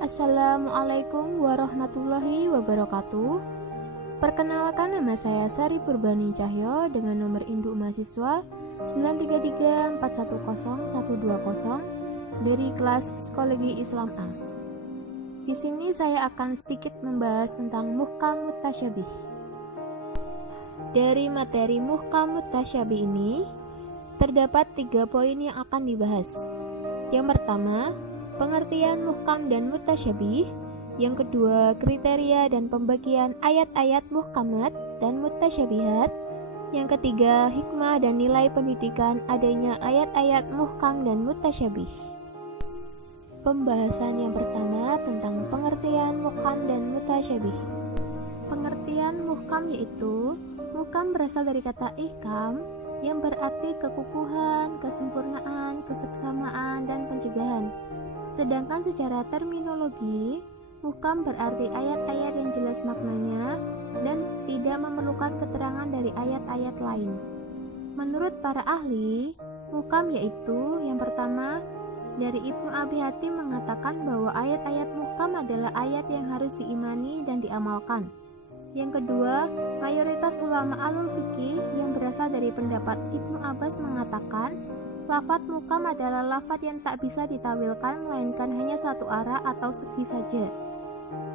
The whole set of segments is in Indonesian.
Assalamualaikum warahmatullahi wabarakatuh. Perkenalkan, nama saya Sari Purbani Cahyo dengan nomor induk mahasiswa 933410120 dari kelas Psikologi Islam A. Di sini saya akan sedikit membahas tentang muhkam mutasyabih. Dari materi muhkam mutasyabih ini terdapat 3 poin yang akan dibahas. Yang pertama, pengertian muhkam dan mutasyabih. Yang kedua, kriteria dan pembagian ayat-ayat muhkamat dan mutasyabihat. Yang ketiga, hikmah dan nilai pendidikan adanya ayat-ayat muhkam dan mutasyabih. Pembahasan yang pertama tentang pengertian muhkam dan mutasyabih. Pengertian muhkam yaitu, muhkam berasal dari kata ihkam yang berarti kekukuhan, kesempurnaan, keseksamaan, dan pencegahan. Sedangkan secara terminologi, muhkam berarti ayat-ayat yang jelas maknanya dan tidak memerlukan keterangan dari ayat-ayat lain. Menurut para ahli, muhkam yaitu yang pertama, dari Ibnu Abi Hatim mengatakan bahwa ayat-ayat muhkam adalah ayat yang harus diimani dan diamalkan. Yang kedua, mayoritas ulama alul fikih yang berasal dari pendapat Ibnu Abbas mengatakan lafadz muhkam adalah lafadz yang tak bisa ditawilkan melainkan hanya satu arah atau segi saja.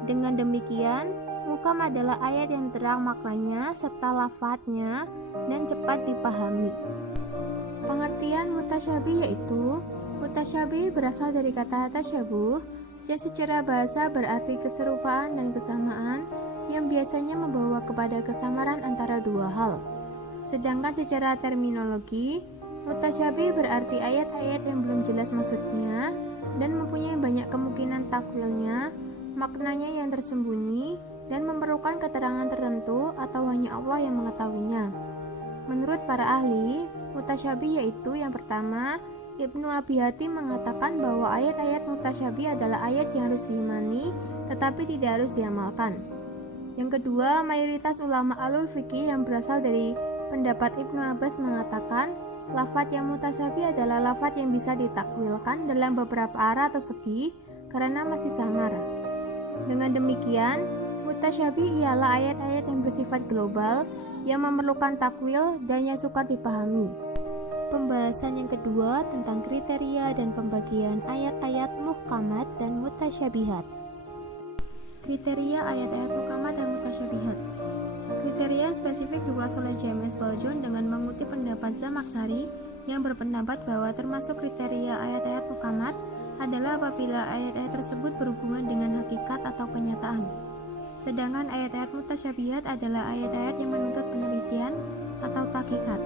Dengan demikian, muhkam adalah ayat yang terang maknanya serta lafadznya dan cepat dipahami. Pengertian mutasyabih yaitu, mutasyabih berasal dari kata tasyabuh yang secara bahasa berarti keserupaan dan kesamaan yang biasanya membawa kepada kesamaran antara dua hal. Sedangkan secara terminologi, mutasyabih berarti ayat-ayat yang belum jelas maksudnya dan mempunyai banyak kemungkinan takwilnya, maknanya yang tersembunyi dan memerlukan keterangan tertentu atau hanya Allah yang mengetahuinya. Menurut para ahli, mutasyabih yaitu yang pertama, Ibnu Abi Hatim mengatakan bahwa ayat-ayat mutasyabih adalah ayat yang harus diimani tetapi tidak harus diamalkan. Yang kedua, mayoritas ulama alul fikih yang berasal dari pendapat Ibnu Abbas mengatakan lafadz yang mutasyabih adalah lafadz yang bisa ditakwilkan dalam beberapa arah atau segi karena masih samar. Dengan demikian, mutasyabih ialah ayat-ayat yang bersifat global yang memerlukan takwil dan yang sukar dipahami. Pembahasan yang kedua tentang kriteria dan pembagian ayat-ayat muhkamat dan mutasyabihat. Kriteria ayat-ayat muhkamat dan mutasyabihat. Kriteria spesifik diulas oleh James Baldwin dengan mengutip pendapat Zamakhsyari yang berpendapat bahwa termasuk kriteria ayat-ayat muhkamat adalah apabila ayat-ayat tersebut berhubungan dengan hakikat atau kenyataan. Sedangkan ayat-ayat mutasyabihat adalah ayat-ayat yang menuntut penelitian atau tahqiqat.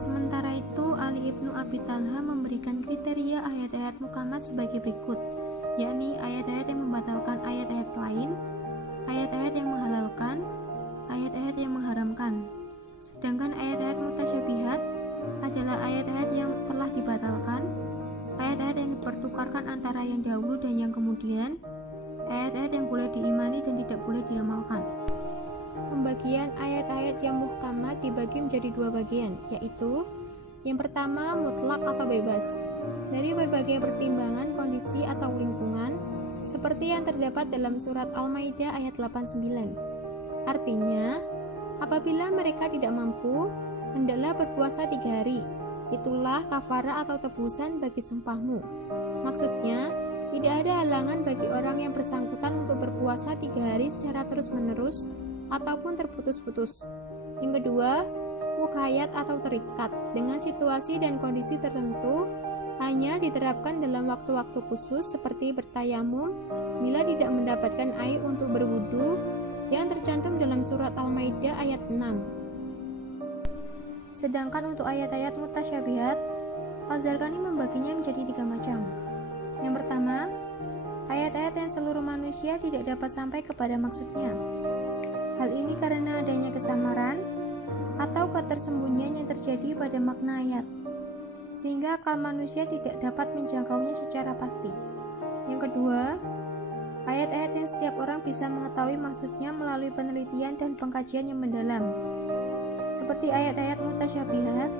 Sementara itu, Ali Ibnu Abi Talha memberikan kriteria ayat-ayat muhkamat sebagai berikut, yakni ayat-ayat yang membatalkan ayat-ayat lain, ayat-ayat yang menghalalkan, ayat-ayat yang mengharamkan. Sedangkan ayat-ayat mutasyabihat adalah ayat-ayat yang telah dibatalkan, ayat-ayat yang dipertukarkan antara yang dahulu dan yang kemudian, ayat-ayat yang boleh diimani dan tidak boleh diamalkan. Pembagian ayat-ayat yang muhkamat dibagi menjadi 2 bagian, yaitu yang pertama, mutlak atau bebas, dari berbagai pertimbangan kondisi atau lingkungan, seperti yang terdapat dalam surat Al-Maidah ayat 89. Artinya, apabila mereka tidak mampu, hendaklah berpuasa 3 hari. Itulah kafarah atau tebusan bagi sumpahmu. Maksudnya, tidak ada halangan bagi orang yang bersangkutan untuk berpuasa 3 hari secara terus-menerus ataupun terputus-putus. Yang kedua, muqayyad atau terikat dengan situasi dan kondisi tertentu, hanya diterapkan dalam waktu-waktu khusus seperti bertayamum bila tidak mendapatkan air untuk berwudu yang tercantum dalam surat Al-Maidah ayat 6. Sedangkan untuk ayat-ayat mutasyabihat, Al-Zarqani membaginya menjadi 3 macam. Yang pertama, ayat-ayat yang seluruh manusia tidak dapat sampai kepada maksudnya. Hal ini karena adanya kesamaran atau ketersembunyian yang terjadi pada makna ayat, sehingga akal manusia tidak dapat menjangkaunya secara pasti. Yang kedua, ayat-ayat yang setiap orang bisa mengetahui maksudnya melalui penelitian dan pengkajian yang mendalam, seperti ayat-ayat mutasyabihat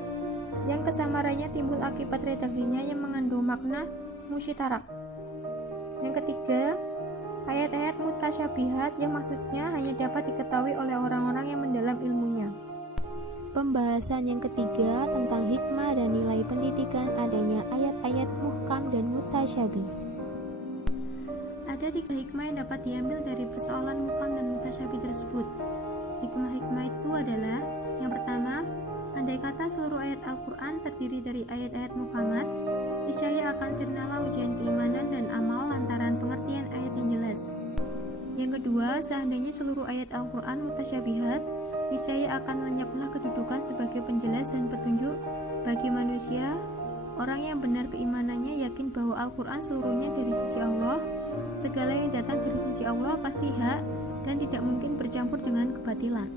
yang kesamarannya timbul akibat redaksinya yang mengandung makna musytarak. Yang ketiga, mutasyabihat yang maksudnya hanya dapat diketahui oleh orang-orang yang mendalam ilmunya. Pembahasan yang ketiga tentang hikmah dan nilai pendidikan adanya ayat-ayat muhkam dan mutasyabih. Ada 3 hikmah yang dapat diambil dari persoalan muhkam dan mutasyabih tersebut. Hikmah-hikmah itu adalah: yang pertama, andai kata seluruh ayat Al-Quran terdiri dari ayat-ayat muhkamat, niscaya akan sirnalah ujian keimanan dan amal lantaran pengertian ayat yang jelas. Yang kedua, seandainya seluruh ayat Al-Quran mutasyabihat, niscaya akan lenyaplah kedudukan sebagai penjelas dan petunjuk bagi manusia. Orang yang benar keimanannya yakin bahwa Al-Quran seluruhnya dari sisi Allah, segala yang datang dari sisi Allah pasti hak dan tidak mungkin bercampur dengan kebatilan.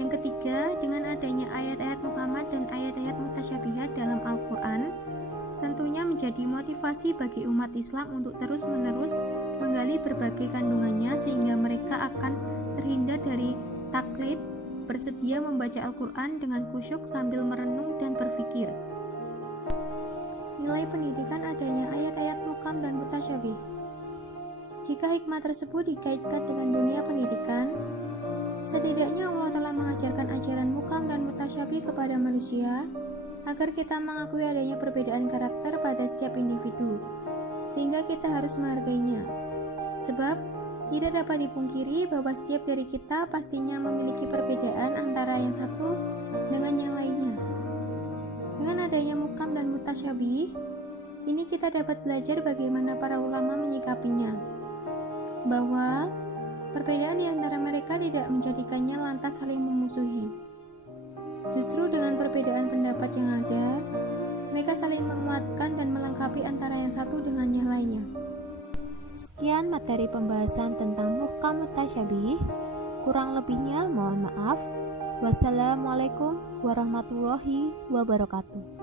Yang ketiga, dengan adanya ayat-ayat muhkamat dan ayat-ayat mutasyabihat dalam Al-Quran, tentunya menjadi motivasi bagi umat Islam untuk terus-menerus menggali berbagai kandungannya sehingga mereka akan terhindar dari taklid, bersedia membaca Al-Quran dengan khusyuk sambil merenung dan berpikir. Nilai pendidikan adanya ayat-ayat muhkam dan mutasyabih. Jika hikmah tersebut dikaitkan dengan dunia pendidikan, setidaknya Allah telah mengajarkan ajaran muhkam dan mutasyabih kepada manusia agar kita mengakui adanya perbedaan karakter pada setiap individu, sehingga kita harus menghargainya. Sebab tidak dapat dipungkiri bahwa setiap dari kita pastinya memiliki perbedaan antara yang satu dengan yang lainnya. Dengan adanya muhkam dan mutasyabih, ini kita dapat belajar bagaimana para ulama menyikapinya, bahwa perbedaan di antara mereka tidak menjadikannya lantas saling memusuhi. Justru dengan perbedaan pendapat yang ada, mereka saling menguatkan dan melengkapi antara yang satu dengan yang lainnya. Sekian materi pembahasan tentang muhkam mutasyabih. Kurang lebihnya mohon maaf. Wassalamualaikum warahmatullahi wabarakatuh.